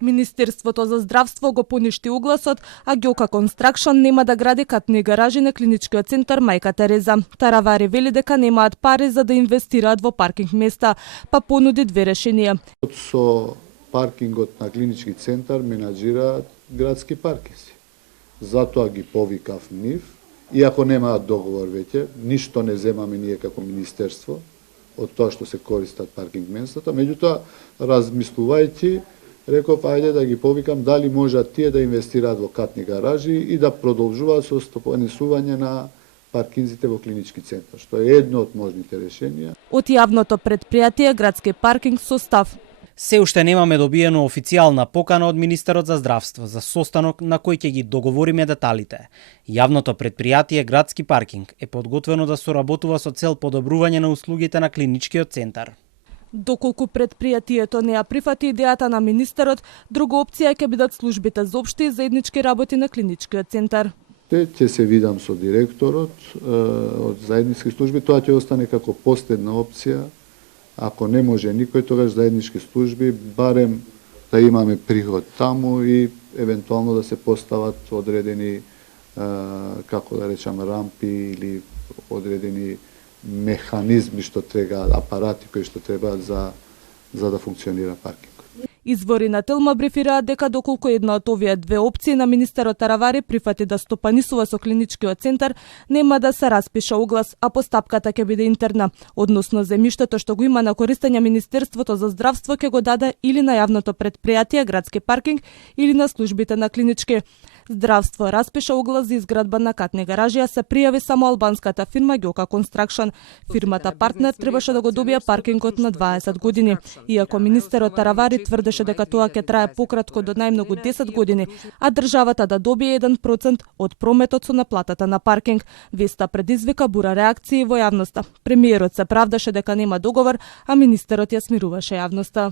Министерството за здравство го поништи угласот, а Ѓока Construction нема да гради катни гаражи на клиничкиот центар Мајка Тереза. Таравари вели дека немаат пари за да инвестираат во паркинг места, па понуди две решенија. Со паркингот на клинички центар менаџираат градски паркинзи. Затоа ги повикав нив, иако немаат договор веќе, ништо не земаме ние како министерство од тоа што се користат паркинг местата, меѓутоа размислувајќи реков, ајде да ги повикам дали можат тие да инвестираат во катни гаражи и да продолжуваат со понесување на паркинзите во клинички центар, што е едно од можните решенија. Од јавното предпријатие Градски паркинг состав. Се уште немаме добиено официјална покана од Министерот за здравство за состанок на кој ќе ги договориме деталите. Јавното предпријатие Градски паркинг е подготвено да соработува со цел подобрување на услугите на клиничкиот центар. Доколку предпријатието не ја прифати идејата на министерот, друга опција ќе бидат службите за општи и заеднички работи на клиничкиот центар. Ќе се видам со директорот од заеднички служби, тоа ќе остане како последна опција. Ако не може никој, тогаш заеднички служби, барем да имаме приход таму и евентуално да се постават одредени, како да речам, рампи или одредени механизми што треба, апарати кои што требаат за да функционира паркингот. Извори на Телма брифираат дека доколку една од овие две опции на министерот Таравари прифати да стопанисува со клиничкиот центар, нема да се распиша оглас, а постапката ќе биде интерна, односно земјиштето што го има на користење Министерството за здравство ќе го даде или на јавното предпријатие Градски паркинг или на службите на клинички здравство. Распиша оглас за изградба на катни гаражи, а се пријави само албанската фирма Ѓока Construction. Фирмата партнер требаше да го добие паркингот на 20 години. Иако министерот Таравари тврдеше дека тоа ќе трае пократко до најмногу 10 години, а државата да добие 1% од прометот со наплатата на паркинг. Веста предизвика бура реакции во јавноста. Премиерот се правдаше дека нема договор, а министерот ја смируваше јавноста.